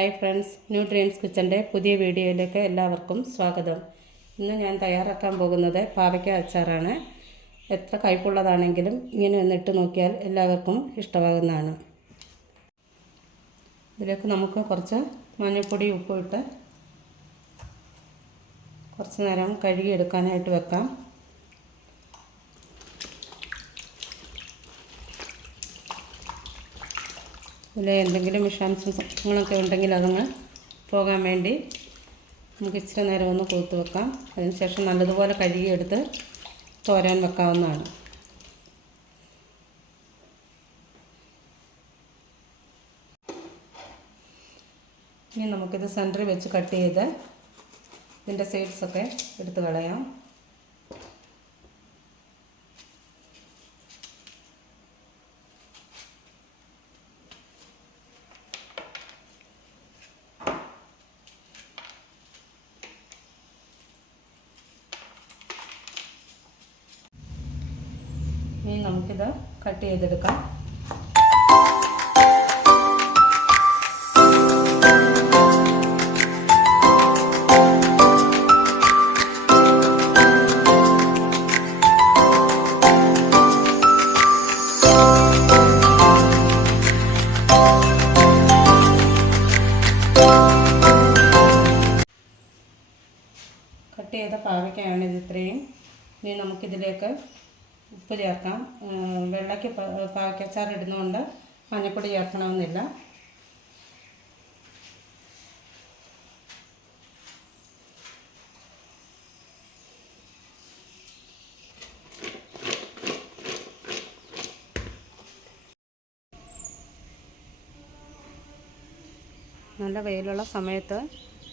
Hi friends nutrients കിച്ചന്റെ പുതിയ വീഡിയോയിലേക്ക് എല്ലാവർക്കും സ്വാഗതം. ഇന്ന് ഞാൻ തയ്യാറാക്കാൻ പോകുന്നത് പാവയ്ക്ക അച്ചാറാണ്. എത്ര കയ്പുള്ളതാണെങ്കിലും ഇങ്ങനെ ഒന്നിട്ട് നോക്കിയാൽ എല്ലാവർക്കും ഇഷ്ടമാകുന്നതാണ്. ഇതിലേക്ക് നമുക്ക് കുറച്ച് മഞ്ഞൾപ്പൊടി ഉപ്പ് ഇട്ട് കുറച്ച് നേരം കഴുകിയെടുക്കാനായിട്ട് വെക്കാം. ഇതിൽ എന്തെങ്കിലും വിഷാംശങ്ങളൊക്കെ ഉണ്ടെങ്കിൽ അതങ്ങ് പോകാൻ വേണ്ടി നമുക്ക് ഇച്ചിരി നേരം ഒന്ന് കൊളുത്ത് വെക്കാം. അതിനുശേഷം നല്ലതുപോലെ കഴുകിയെടുത്ത് തോരാൻ വെക്കാവുന്നതാണ്. ഇനി നമുക്കിത് സെന്ററിൽ വെച്ച് കട്ട് ചെയ്ത് ഇതിന്റെ സൈഡ്സൊക്കെ എടുത്ത് കളയാം ഇനി നമുക്കിത് കട്ട് ചെയ്തെടുക്കാം. കട്ട് ചെയ്ത പാവയ്ക്കാണ് ഇത് ഇത്രയും. ഇനി നമുക്കിതിലേക്ക് ഉപ്പ് ചേർക്കാം. വെള്ളയ്ക്ക് പാക്കച്ചാർ ഇടുന്നതുകൊണ്ട് മഞ്ഞൾപ്പൊടി ചേർക്കണമെന്നില്ല. നല്ല വെയിലുള്ള സമയത്ത്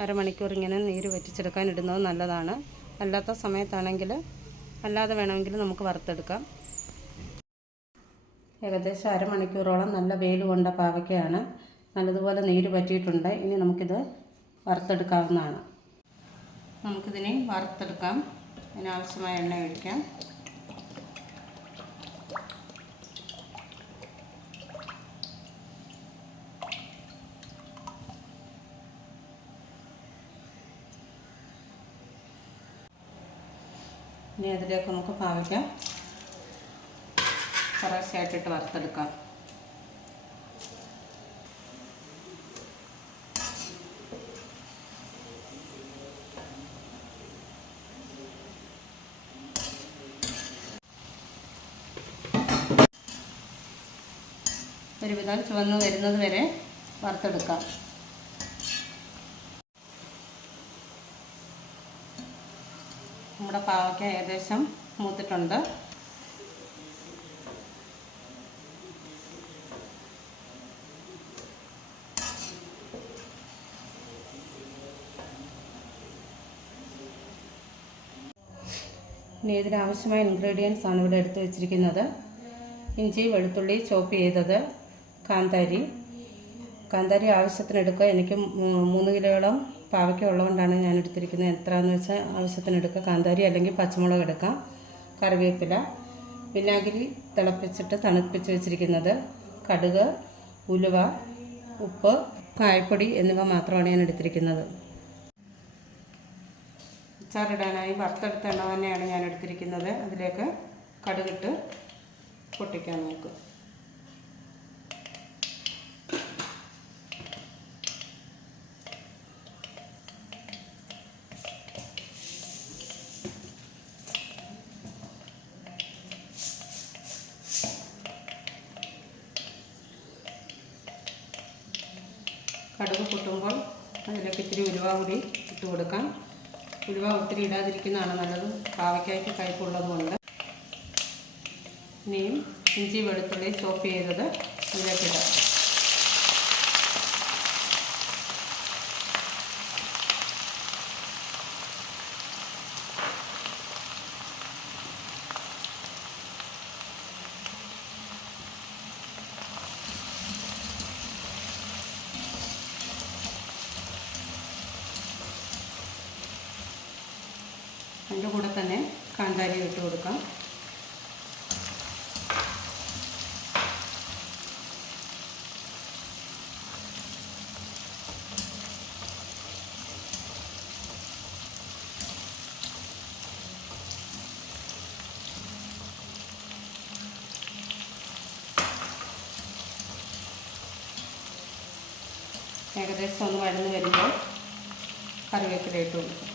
അരമണിക്കൂർ ഇങ്ങനെ നീര് വറ്റിച്ചെടുക്കാൻ ഇടുന്നത് നല്ലതാണ്. അല്ലാത്ത സമയത്താണെങ്കിൽ അല്ലാതെ വേണമെങ്കിൽ നമുക്ക് വറുത്തെടുക്കാം. ഏകദേശം അരമണിക്കൂറോളം നല്ല വെയിൽ കൊണ്ട പാവയ്ക്കയാണ് നല്ലതുപോലെ നീര് പറ്റിയിട്ടുണ്ട്. ഇനി നമുക്കിത് വറുത്തെടുക്കാവുന്നതാണ്. നമുക്കിതിനെ വറുത്തെടുക്കാം. അതിനാവശ്യമായ എണ്ണ ഒഴിക്കാം. ഇനി അതിലേക്ക് നമുക്ക് പാവയ്ക്ക കുറേശ്ശായിട്ടിട്ട് വറുത്തെടുക്കാം. ഒരുവിധം ചുവന്ന് വരുന്നത് വരെ വറുത്തെടുക്കാം. നമ്മുടെ പാവയ്ക്ക ഏകദേശം മൂത്തിട്ടുണ്ട്. ഇനി ഇതിനാവശ്യമായ ഇൻഗ്രീഡിയൻസ് ആണ് ഇവിടെ എടുത്തു വെച്ചിരിക്കുന്നത്. ഇഞ്ചി വെളുത്തുള്ളി ചോപ്പ് ചെയ്തത് കാന്താരി. കാന്താരി ആവശ്യത്തിന് എടുക്കുക. എനിക്ക് മൂന്ന് കിലോയോളം പാവയ്ക്ക ഉള്ളതുകൊണ്ടാണ് ഞാൻ എടുത്തിരിക്കുന്നത് എത്രയാണെന്ന് വെച്ചാൽ ആവശ്യത്തിന് എടുക്കുക. കാന്താരി അല്ലെങ്കിൽ പച്ചമുളക് എടുക്കാം. കറിവേപ്പില. വിനാഗിരി തിളപ്പിച്ചിട്ട് തണുപ്പിച്ച് വെച്ചിരിക്കുന്നത് കടുക് ഉലുവ ഉപ്പ് കായപ്പൊടി എന്നിവ മാത്രമാണ് ഞാൻ എടുത്തിരിക്കുന്നത് അച്ചാറിടാനായി വറുത്തെടുത്ത എണ്ണ തന്നെയാണ് ഞാൻ എടുത്തിരിക്കുന്നത് അതിലേക്ക് കടുകിട്ട് പൊട്ടിക്കാൻ നോക്കുക. കടുക് പൊട്ടുമ്പോൾ അതിലേക്ക് ഇത്തിരി ഉലുവ കൂടി ഇട്ട് കൊടുക്കാം. ഉലുവ ഒത്തിരി ഇടാതിരിക്കുന്നതാണ് നല്ലത്. പാവയ്ക്കായ്ക്ക് കയ്പുള്ളതുകൊണ്ട്. ഇനിയും ഇഞ്ചി വെളുത്തുള്ളി ചോപ്പ് ചെയ്തത് അതിലേക്ക് അതിന്റെ കൂടെ തന്നെ കാന്താരി ഇട്ട് കൊടുക്കാം. ഏകദേശം ഒന്ന് വരുന്ന വരുമ്പോൾ കറിവേപ്പിലയിട്ട് കൊടുക്കും.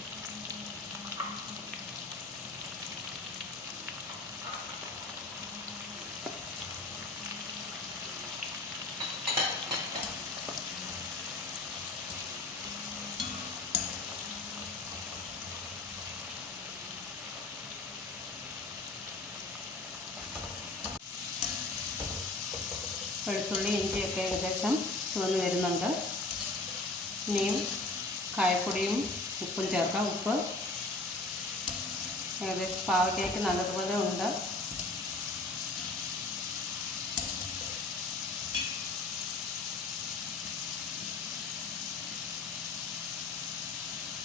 വെളുത്തുള്ളി ഇഞ്ചിയൊക്കെ ഏകദേശം ചുവന്ന് വരുന്നുണ്ട്. ഇനിയും കായപ്പൊടിയും ഉപ്പും ചേർക്കാം. ഉപ്പ് ഏകദേശം പാവയ്ക്കയ്ക്ക് നല്ലതുപോലെ ഉണ്ട്.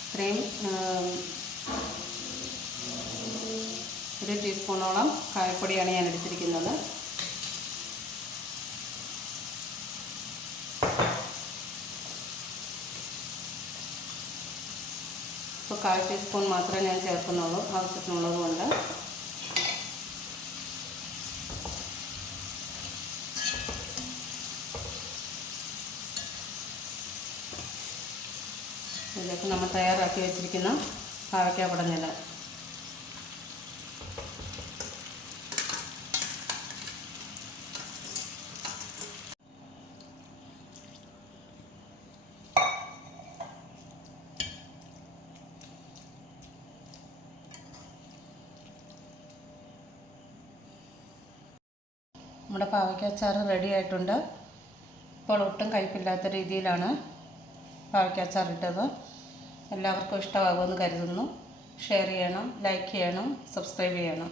ഇത്രയും ഒരു ടീസ്പൂണോളം കായപ്പൊടിയാണ് ഞാൻ എടുത്തിരിക്കുന്നത്. കാൽ ടീസ്പൂൺ മാത്രമേ ഞാൻ ചേർക്കുന്നുള്ളൂ ആവശ്യത്തിനുള്ളത് കൊണ്ട് ഇതിലേക്ക് നമ്മൾ തയ്യാറാക്കി വെച്ചിരിക്കുന്ന പാവയ്ക്ക പടഞ്ഞില നമ്മുടെ പാവയ്ക്ക അച്ചാർ റെഡി ആയിട്ടുണ്ട്. ഇപ്പോൾ ഒട്ടും കയ്പില്ലാത്ത രീതിയിലാണ് പാവയ്ക്ക അച്ചാർ ഇട്ടത്. എല്ലാവർക്കും ഇഷ്ടമാകുമെന്ന് കരുതുന്നു. ഷെയർ ചെയ്യണം ലൈക്ക് ചെയ്യണം സബ്സ്ക്രൈബ് ചെയ്യണം.